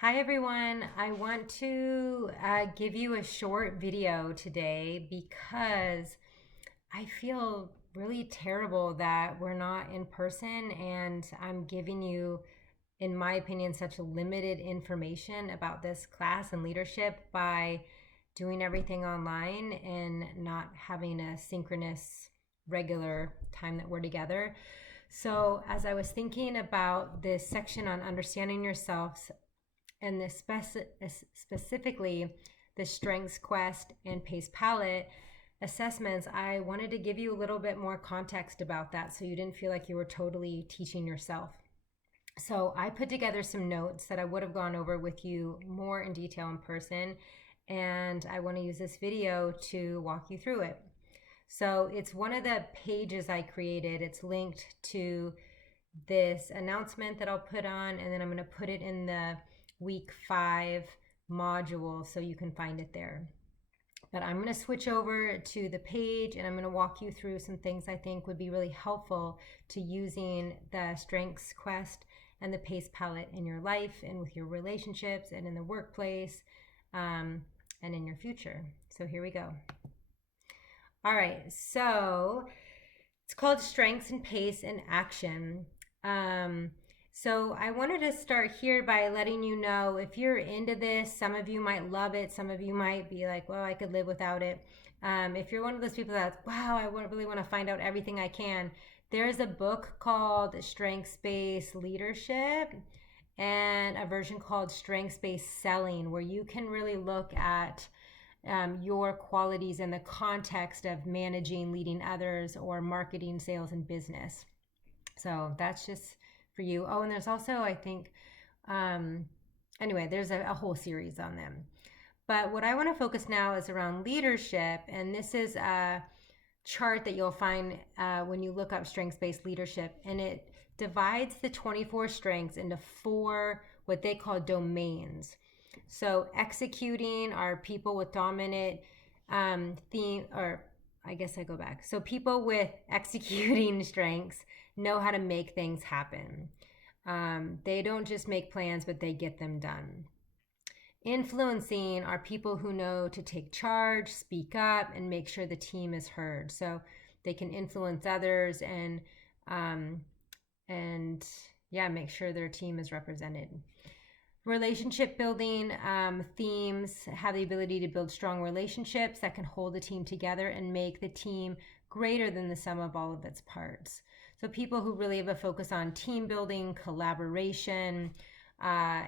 Hi everyone, I want to give you a short video today because I feel really terrible that we're not in person and I'm giving you, in my opinion, such limited information about this class and leadership by doing everything online and not having a synchronous, regular time that we're together. So, as I was thinking about this section on understanding yourself and this specifically the Strengths Quest and Pace Palette assessments, I wanted to give you a little bit more context about that so you didn't feel like you were totally teaching yourself. So I put together some notes that I would have gone over with you more in detail in person, and I want to use this video to walk you through it. So it's one of the pages I created. It's linked to this announcement that I'll put on, and then I'm going to put it in the week 5 module so you can find it there. But I'm going to switch over to the page and I'm going to walk you through some things I think would be really helpful to using the Strengths Quest and the Pace Palette in your life and with your relationships and in the workplace, and in your future. So here we go. All right, so it's called Strengths and Pace in Action. So I wanted to start here by letting you know if you're into this, some of you might love it, some of you might be like, well, I could live without it. If you're one of those people that's, wow, I really want to find out everything I can, there's a book called Strengths-Based Leadership and a version called Strengths-Based Selling, where you can really look at your qualities in the context of managing, leading others, or marketing, sales, and business. So that's just for you. Oh, and there's also, I think, anyway, there's a whole series on them. But what I want to focus now is around leadership. And this is a chart that you'll find when you look up strengths-based leadership. And it divides the 24 strengths into 4 what they call domains. So executing are people with dominant theme, or I guess I go back. So people with executing strengths know how to make things happen. They don't just make plans, but they get them done. Influencing are people who know to take charge, speak up, and make sure the team is heard. So they can influence others and yeah, make sure their team is represented. Relationship building themes have the ability to build strong relationships that can hold the team together and make the team greater than the sum of all of its parts. So people who really have a focus on team building, collaboration,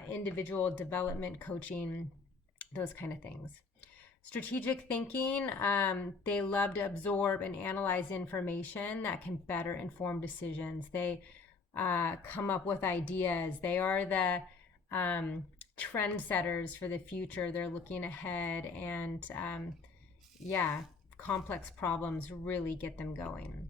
individual development, coaching, those kind of things. Strategic thinking, they love to absorb and analyze information that can better inform decisions. They come up with ideas. They are the trendsetters for the future. They're looking ahead, and yeah, complex problems really get them going.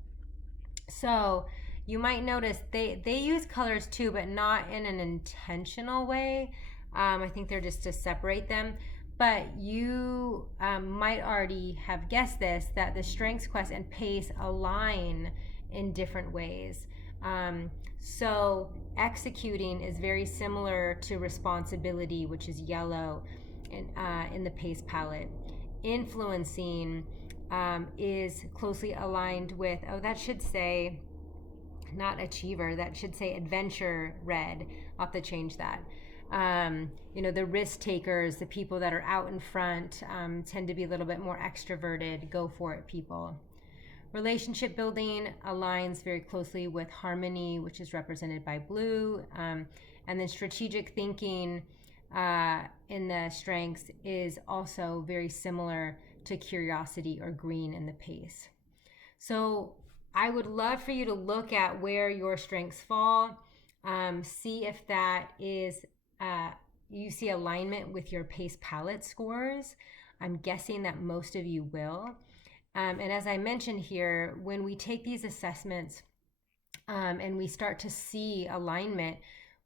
So you might notice they use colors too, but not in an intentional way. I think they're just to separate them. But you might already have guessed this, that the Strengths Quest and Pace align in different ways. So executing is very similar to responsibility, which is yellow in the Pace palette. Influencing is closely aligned with, oh, that should say not achiever, that should say adventure, red. I'll have to change that. The risk takers, the people that are out in front, tend to be a little bit more extroverted, go for it people. Relationship building aligns very closely with harmony, which is represented by blue. And then strategic thinking in the strengths is also very similar to curiosity or green in the pace. So I would love for you to look at where your strengths fall. See if that is, you see alignment with your pace palette scores. I'm guessing that most of you will. And as I mentioned here, when we take these assessments and we start to see alignment,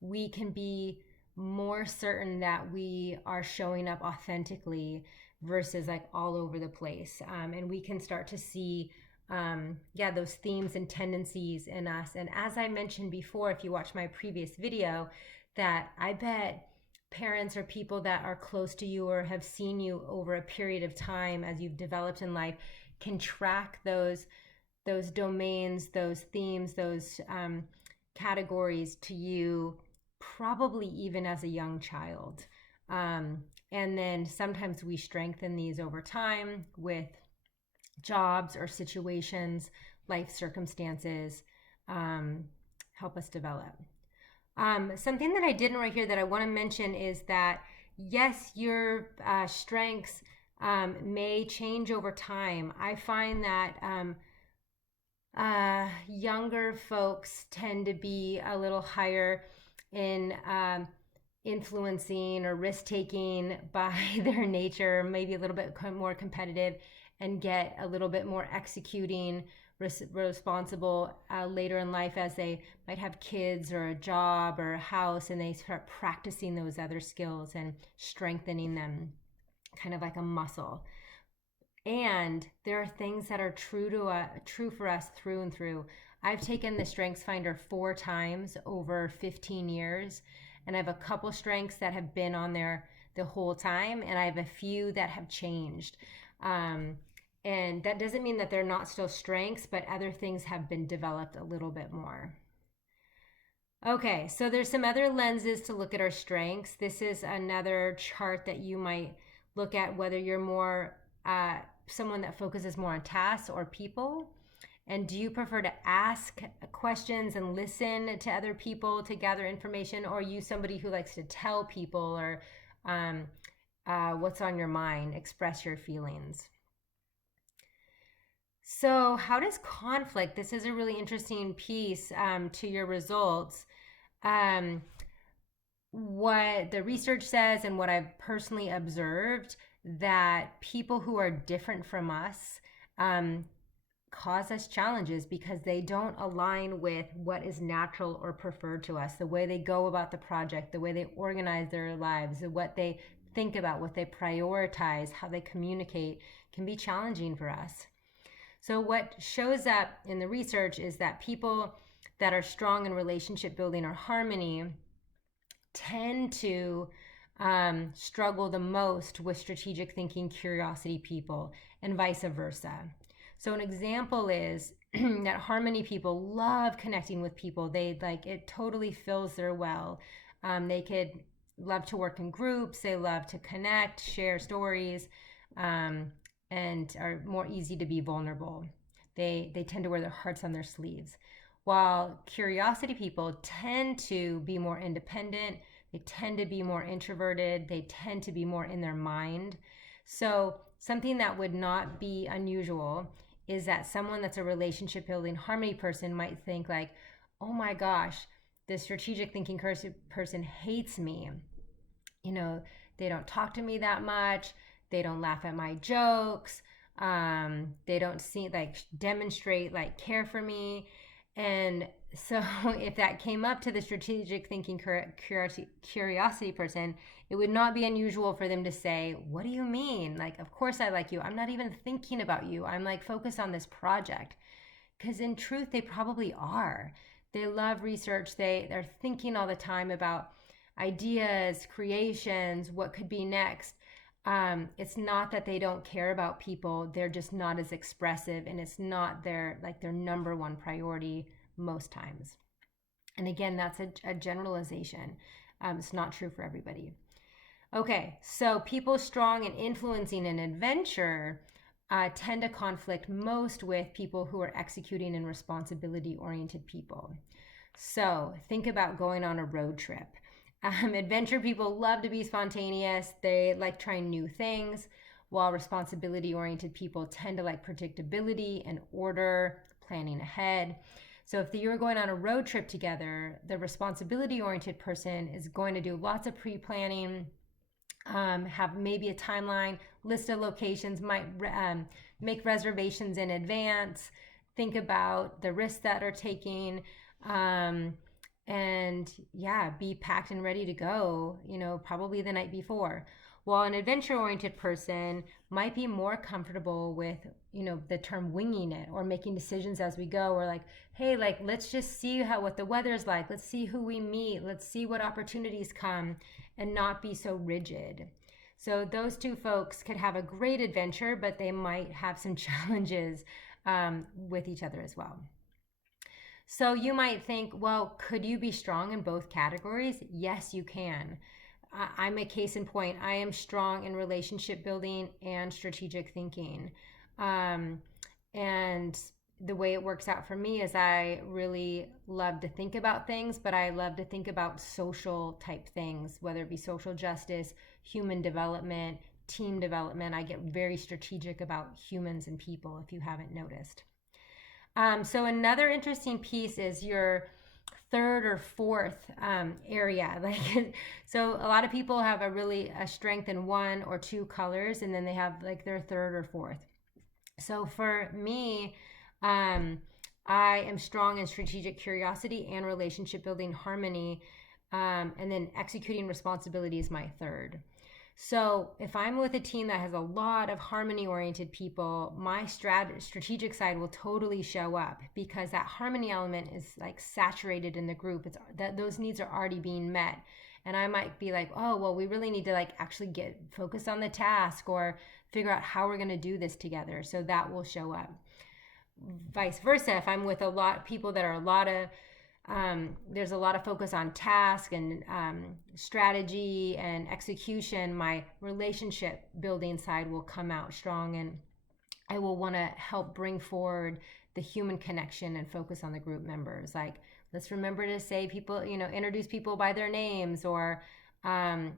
we can be more certain that we are showing up authentically versus like all over the place. And we can start to see those themes and tendencies in us. And as I mentioned before, if you watch my previous video, that I bet parents or people that are close to you or have seen you over a period of time as you've developed in life can track those domains, those themes, those categories to you, probably even as a young child. And then sometimes we strengthen these over time with jobs or situations, life circumstances, help us develop. Something that I didn't write here that I want to mention is that yes, your strengths may change over time. I find that younger folks tend to be a little higher in influencing or risk taking by their nature, maybe a little bit more competitive, and get a little bit more executing responsible later in life as they might have kids or a job or a house, and they start practicing those other skills and strengthening them kind of like a muscle. And there are things that are true for us through and through. I've taken the Strengths Finder 4 times over 15 years, and I have a couple strengths that have been on there the whole time, and I have a few that have changed. And that doesn't mean that they're not still strengths, but other things have been developed a little bit more. Okay, so there's some other lenses to look at our strengths. This is another chart that you might look at, whether you're more someone that focuses more on tasks or people. And do you prefer to ask questions and listen to other people to gather information, or are you somebody who likes to tell people or what's on your mind, express your feelings? So how does conflict, this is a really interesting piece to your results. What the research says and what I've personally observed, that people who are different from us cause us challenges because they don't align with what is natural or preferred to us. The way they go about the project, the way they organize their lives, what they think about, what they prioritize, how they communicate can be challenging for us. So what shows up in the research is that people that are strong in relationship building or harmony tend to struggle the most with strategic thinking, curiosity people, and vice versa. So an example is that harmony people love connecting with people. They like it totally fills their well. They could love to work in groups. They love to connect, share stories, and are more easy to be vulnerable. They tend to wear their hearts on their sleeves. While curiosity people tend to be more independent, they tend to be more introverted, they tend to be more in their mind. So something that would not be unusual is that someone that's a relationship building harmony person might think like, oh my gosh, this strategic thinking person hates me. You know, they don't talk to me that much. They don't laugh at my jokes. They don't demonstrate care for me. And so if that came up to the strategic thinking curiosity person, it would not be unusual for them to say, what do you mean? Of course I like you. I'm not even thinking about you. I'm focused on this project. Because in truth, they probably are. They love research. They're thinking all the time about ideas, creations, what could be next. It's not that they don't care about people. They're just not as expressive, and it's not their number one priority most times. And again, that's a generalization. It's not true for everybody. Okay, so people strong in influencing and adventure tend to conflict most with people who are executing and responsibility-oriented people. So think about going on a road trip. Adventure people love to be spontaneous. They like trying new things, while responsibility-oriented people tend to like predictability and order, planning ahead. So if you're going on a road trip together, the responsibility-oriented person is going to do lots of pre-planning, have maybe a timeline, list of locations, might make reservations in advance, think about the risks that are taking, and yeah, be packed and ready to go, probably the night before. while an adventure-oriented person might be more comfortable with, the term winging it or making decisions as we go, or like, hey, like, let's just see what the weather's like. Let's see who we meet. Let's see what opportunities come, and not be so rigid. So those two folks could have a great adventure, but they might have some challenges with each other as well. So you might think, well, could you be strong in both categories? Yes, you can. I'm a case in point. I am strong in relationship building and strategic thinking. And the way it works out for me is I really love to think about things, but I love to think about social type things, whether it be social justice, human development, team development. I get very strategic about humans and people, if you haven't noticed. So another interesting piece is your third or fourth area. Like, so a lot of people have a strength in one or two colors, and then they have like their third or fourth. So for me, I am strong in strategic curiosity and relationship building harmony, and then executing responsibility is my third. So if I'm with a team that has a lot of harmony-oriented people, my strategic side will totally show up, because that harmony element is like saturated in the group. It's that those needs are already being met. And I might be like, oh, well, we really need to like actually get focused on the task or figure out how we're going to do this together. So that will show up. Vice versa, if I'm with a lot of people that are there's a lot of focus on task and strategy and execution, my relationship building side will come out strong, and I will want to help bring forward the human connection and focus on the group members. Like, let's remember to say people, introduce people by their names, or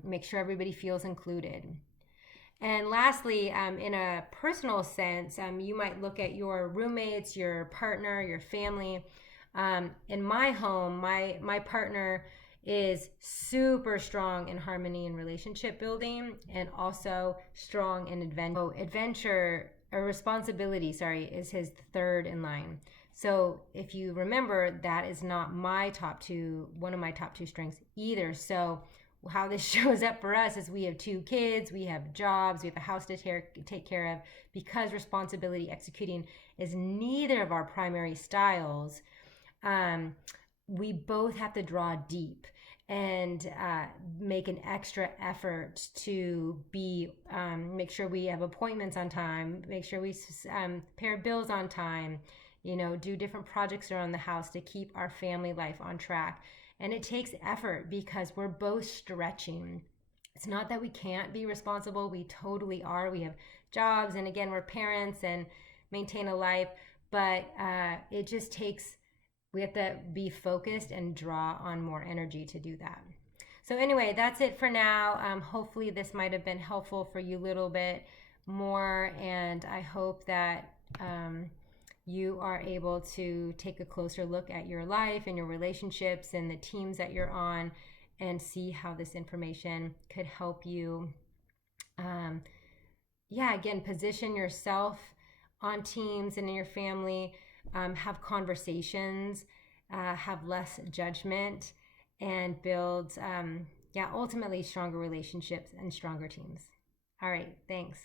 make sure everybody feels included. And lastly, in a personal sense, you might look at your roommates, your partner, your family. In my home, my partner is super strong in harmony and relationship building, and also strong in adventure or responsibility, is his third in line. So if you remember, that is not one of my top two strengths either. So how this shows up for us is we have two kids, we have jobs, we have a house to take care of. Because responsibility executing is neither of our primary styles, we both have to draw deep and make an extra effort to make sure we have appointments on time, make sure we pay our bills on time, do different projects around the house to keep our family life on track. And it takes effort because we're both stretching. It's not that we can't be responsible. We totally are. We have jobs, and again, we're parents and maintain a life, but it just takes, we have to be focused and draw on more energy to do that. So anyway, that's it for now. Hopefully this might have been helpful for you a little bit more, and I hope that you are able to take a closer look at your life and your relationships and the teams that you're on, and see how this information could help you, again, position yourself on teams and in your family, have conversations, have less judgment, and build, ultimately stronger relationships and stronger teams. All right, thanks.